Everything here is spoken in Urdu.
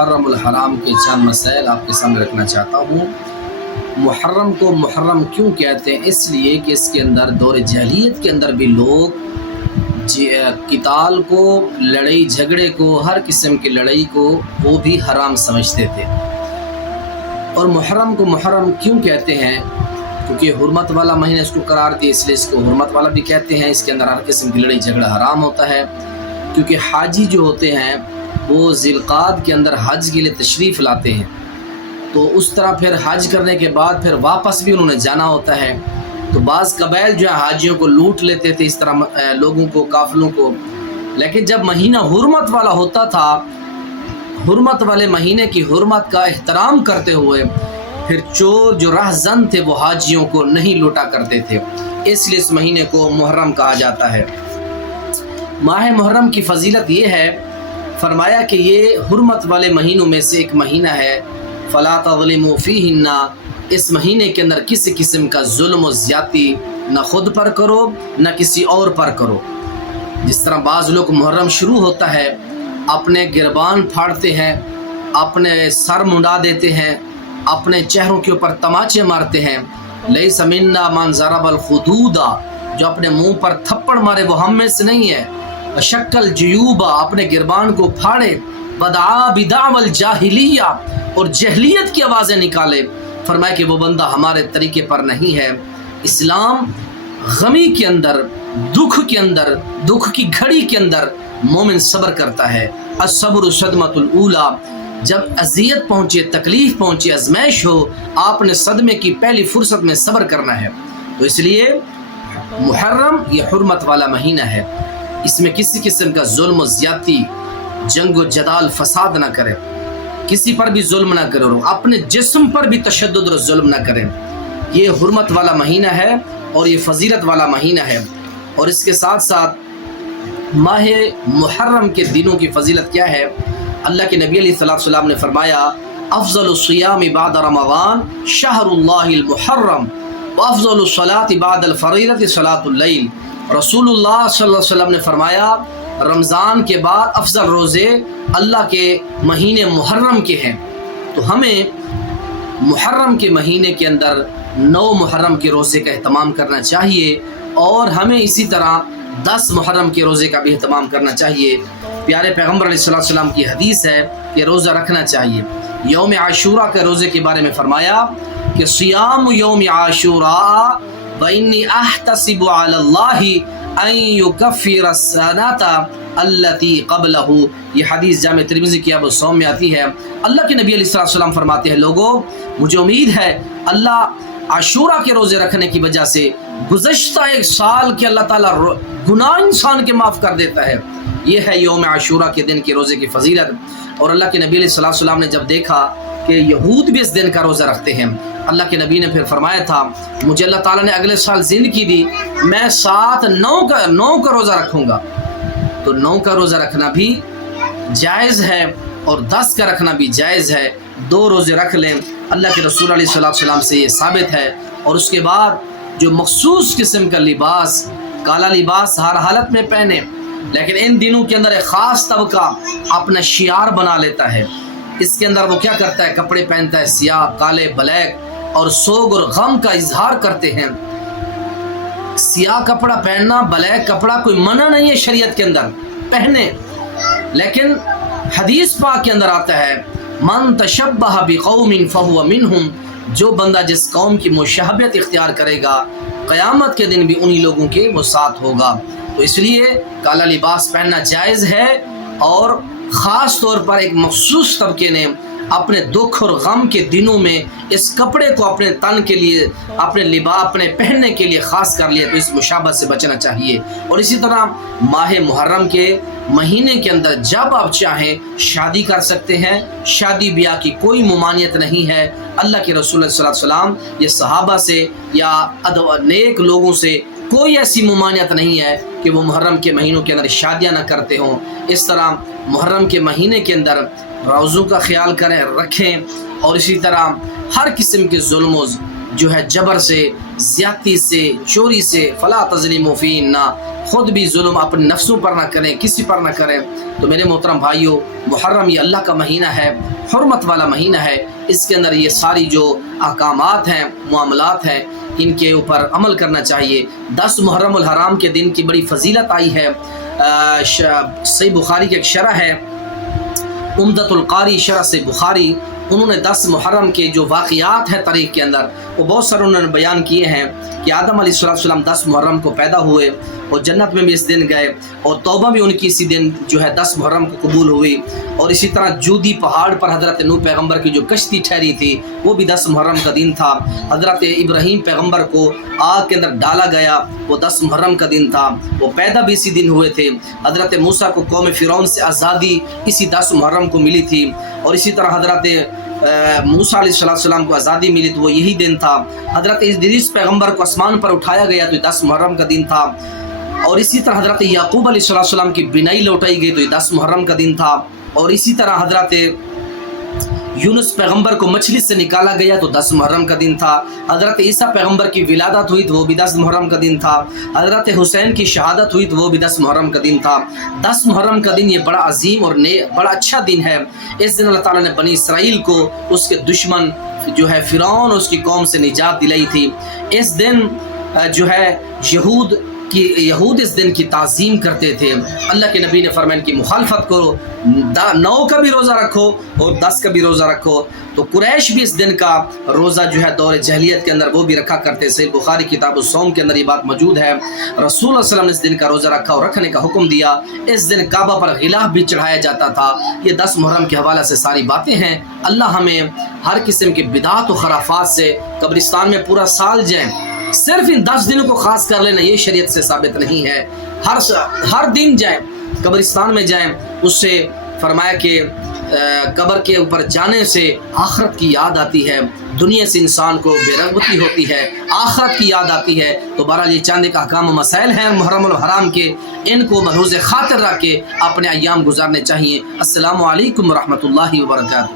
محرم الحرام کے چند مسائل آپ کے سامنے رکھنا چاہتا ہوں۔ محرم کو محرم کیوں کہتے ہیں؟ اس لیے کہ اس کے اندر دور جاہلیت کے اندر بھی لوگ قتال کو، لڑائی جھگڑے کو، ہر قسم کی لڑائی کو وہ بھی حرام سمجھتے تھے۔ اور محرم کو محرم کیوں کہتے ہیں؟ کیونکہ حرمت والا مہینہ اس کو قرار دیا، اس لیے اس کو حرمت والا بھی کہتے ہیں۔ اس کے اندر ہر قسم کی لڑائی جھگڑا حرام ہوتا ہے، کیونکہ حاجی جو ہوتے ہیں وہ ذی القعدہ کے اندر حج کے لیے تشریف لاتے ہیں، تو اس طرح پھر حج کرنے کے بعد پھر واپس بھی انہوں نے جانا ہوتا ہے۔ تو بعض قبائل جو ہے حاجیوں کو لوٹ لیتے تھے، اس طرح لوگوں کو، قافلوں کو۔ لیکن جب مہینہ حرمت والا ہوتا تھا، حرمت والے مہینے کی حرمت کا احترام کرتے ہوئے پھر چور جو رہزن تھے وہ حاجیوں کو نہیں لوٹا کرتے تھے، اس لیے اس مہینے کو محرم کہا جاتا ہے۔ ماہ محرم کی فضیلت یہ ہے، فرمایا کہ یہ حرمت والے مہینوں میں سے ایک مہینہ ہے۔ فَلَا تَظْلِمُوا فِيهِنَّ، اس مہینے کے اندر کسی قسم کا ظلم و زیادتی نہ خود پر کرو نہ کسی اور پر کرو۔ جس طرح بعض لوگ محرم شروع ہوتا ہے اپنے گربان پھاڑتے ہیں، اپنے سر منڈا دیتے ہیں، اپنے چہروں کے اوپر تماچے مارتے ہیں۔ لَيْسَ مِنَّا مَنْ ضَرَبَ الْخُدُودَ، جو اپنے منہ پر تھپڑ مارے وہ ہم میں سے نہیں ہے۔ وَشَقَّ الْجُيُوبَ، اپنے گربان کو پھاڑے۔ وَدَعَا بِدَعْوَى الْجَاهِلِيَّةِ، اور جہلیت کی آوازیں نکالے۔ فرمایا کہ وہ بندہ ہمارے طریقے پر نہیں ہے۔ اسلام غمی کے اندر، دکھ کے اندر، دکھ کی گھڑی کے اندر مومن صبر کرتا ہے۔ الصبر صدمۃ الاولی، جب اذیت پہنچے، تکلیف پہنچے، آزمائش ہو، آپ نے صدمے کی پہلی فرصت میں صبر کرنا ہے۔ تو اس لیے محرم یہ حرمت والا مہینہ ہے، اس میں کسی قسم کا ظلم و زیادتی، جنگ و جدال، فساد نہ کرے، کسی پر بھی ظلم نہ کرے، اور اپنے جسم پر بھی تشدد اور ظلم نہ کرے۔ یہ حرمت والا مہینہ ہے اور یہ فضیلت والا مہینہ ہے۔ اور اس کے ساتھ ساتھ ماہ محرم کے دنوں کی فضیلت کیا ہے؟ اللہ کے نبی علیہ السلام نے فرمایا افضل الصیام بعد رمضان شہر اللہ المحرم وافضل الصلاۃ بعد الفریضۃ صلاۃ اللیل۔ رسول اللہ صلی اللہ علیہ وسلم نے فرمایا رمضان کے بعد افضل روزے اللہ کے مہینے محرم کے ہیں، تو ہمیں محرم کے مہینے کے اندر 9 محرم کے روزے کا اہتمام کرنا چاہیے، اور ہمیں اسی طرح 10 محرم کے روزے کا بھی اہتمام کرنا چاہیے۔ پیارے پیغمبر علیہ السلام کی حدیث ہے کہ روزہ رکھنا چاہیے۔ یوم عاشوراء کے روزے کے بارے میں فرمایا کہ صیام یوم عاشوراء وإنی احتسب علی اللہ ان یکفر السنۃ التی قبلہ، یہ حدیث جامع ترمذی کی ابو سوم میں آتی ہے۔ اللہ کے نبی علیہ السلام فرماتے ہیں لوگوں مجھے امید ہے اللہ عاشوراء کے روزے رکھنے کی وجہ سے گزشتہ ایک سال کے اللہ تعالیٰ گناہ انسان کے معاف کر دیتا ہے۔ یہ ہے یوم عاشوراء کے دن کے روزے کی فضیلت۔ اور اللہ کے نبی علیہ السلام نے جب دیکھا کہ یہود بھی اس دن کا روزہ رکھتے ہیں، اللہ کے نبی نے پھر فرمایا تھا مجھے اللہ تعالیٰ نے اگلے سال زندگی دی، میں 9 کا روزہ رکھوں گا۔ تو 9 کا روزہ رکھنا بھی جائز ہے اور 10 کا رکھنا بھی جائز ہے۔ 2 روزے رکھ لیں، اللہ کے رسول علیہ السلام سے یہ ثابت ہے۔ اور اس کے بعد جو مخصوص قسم کا لباس، کالا لباس ہر حالت میں پہنے، لیکن ان دنوں کے اندر ایک خاص طبقہ اپنا شعار بنا لیتا ہے۔ اس کے اندر وہ کیا کرتا ہے؟ کپڑے پہنتا ہے سیاہ، کالے، بلیک، اور سوگ اور غم کا اظہار کرتے ہیں۔ سیاہ کپڑا پہننا، بلیک کپڑا کوئی منع نہیں ہے شریعت کے اندر، پہنے، لیکن حدیث پاک کے اندر آتا ہے من تشبہ بقوم فہو منہم، جو بندہ جس قوم کی مشابہت اختیار کرے گا قیامت کے دن بھی انہی لوگوں کے وہ ساتھ ہوگا۔ تو اس لیے کالا لباس پہننا جائز ہے، اور خاص طور پر ایک مخصوص طبقے نے اپنے دکھ اور غم کے دنوں میں اس کپڑے کو اپنے تن کے لیے، اپنے لباس اپنے پہننے کے لیے خاص کر لیا، تو اس مشابہت سے بچنا چاہیے۔ اور اسی طرح ماہ محرم کے مہینے کے اندر جب آپ چاہیں شادی کر سکتے ہیں، شادی بیاہ کی کوئی ممانعت نہیں ہے۔ اللہ کے رسول صلی اللہ علیہ وسلم یہ صحابہ سے یا نیک لوگوں سے کوئی ایسی ممانعت نہیں ہے کہ وہ محرم کے مہینوں کے اندر شادیاں نہ کرتے ہوں۔ اس طرح محرم کے مہینے کے اندر روزوں کا خیال کریں، رکھیں، اور اسی طرح ہر قسم کے ظلم و جو ہے جبر سے، زیادتی سے، چوری سے، فلا تظلموا فیہن، خود بھی ظلم اپنے نفسوں پر نہ کریں، کسی پر نہ کریں۔ تو میرے محترم بھائیوں، محرم یہ اللہ کا مہینہ ہے، حرمت والا مہینہ ہے، اس کے اندر یہ ساری جو احکامات ہیں، معاملات ہیں، ان کے اوپر عمل کرنا چاہیے۔ 10 محرم الحرام کے دن کی بڑی فضیلت آئی ہے۔ صحیح بخاری کی ایک شرح ہے، عمدۃ القاری شرح سے بخاری، انہوں نے 10 محرم کے جو واقعات ہیں تاریخ کے اندر، وہ بہت سارے انہوں نے بیان کیے ہیں کہ آدم علیہ السلام 10 محرم کو پیدا ہوئے اور جنت میں بھی اس دن گئے، اور توبہ بھی ان کی اسی دن جو ہے 10 محرم کو قبول ہوئی، اور اسی طرح جودی پہاڑ پر حضرت نوح پیغمبر کی جو کشتی ٹھہری تھی وہ بھی 10 محرم کا دن تھا۔ حضرت ابراہیم پیغمبر کو آگ کے اندر ڈالا گیا، وہ 10 محرم کا دن تھا، وہ پیدا بھی اسی دن ہوئے تھے۔ حضرت موسیٰ کو قوم فرعون سے آزادی اسی 10 محرم کو ملی تھی، اور اسی طرح حضرت موسیٰ علیہ السلام کو آزادی ملی تو وہ یہی دن تھا۔ حضرت ادریس پیغمبر کو آسمان پر اٹھایا گیا تو 10 محرم کا دن تھا، اور اسی طرح حضرت یعقوب علیہ السلام کی بینائی لوٹائی گئی تو یہ 10 محرم کا دن تھا، اور اسی طرح حضرت یونس پیغمبر کو مچھلی سے نکالا گیا تو 10 محرم کا دن تھا۔ حضرت عیسیٰ پیغمبر کی ولادت ہوئی تو وہ بھی 10 محرم کا دن تھا۔ حضرت حسین کی شہادت ہوئی تو وہ بھی 10 محرم کا دن تھا۔ 10 محرم کا دن یہ بڑا عظیم اور بڑا اچھا دن ہے۔ اس دن اللہ تعالیٰ نے بنی اسرائیل کو اس کے دشمن جو ہے فرعون اس کی قوم سے نجات دلائی تھی۔ اس دن جو ہے یہود اس دن کی تعظیم کرتے تھے۔ اللہ کے نبی نے فرمایا ان کی مخالفت کرو، 9 کا بھی روزہ رکھو اور 10 کا بھی روزہ رکھو۔ تو قریش بھی اس دن کا روزہ جو ہے دور جاہلیت کے اندر وہ بھی رکھا کرتے تھے۔ بخاری کتاب الصوم کے اندر یہ بات موجود ہے۔ رسول اللہ صلی اللہ علیہ وسلم نے اس دن کا روزہ رکھا اور رکھنے کا حکم دیا۔ اس دن کعبہ پر غلاف بھی چڑھایا جاتا تھا۔ یہ 10 محرم کے حوالے سے ساری باتیں ہیں۔ اللہ ہمیں ہر قسم کی بدعات و خرافات سے قبرستان میں پورا سال جائیں، صرف ان 10 دنوں کو خاص کر لینا یہ شریعت سے ثابت نہیں ہے۔ ہر دن جائیں، قبرستان میں جائیں۔ اس سے فرمایا کہ قبر کے اوپر جانے سے آخرت کی یاد آتی ہے، دنیا سے انسان کو بے رغبتی ہوتی ہے، آخرت کی یاد آتی ہے۔ تو بہرحال یہ چاند کا احکام و مسائل ہیں محرم الحرام کے، ان کو ملحوظ خاطر رکھ کے اپنے ایام گزارنے چاہیے۔ السلام علیکم ورحمۃ اللہ وبرکاتہ۔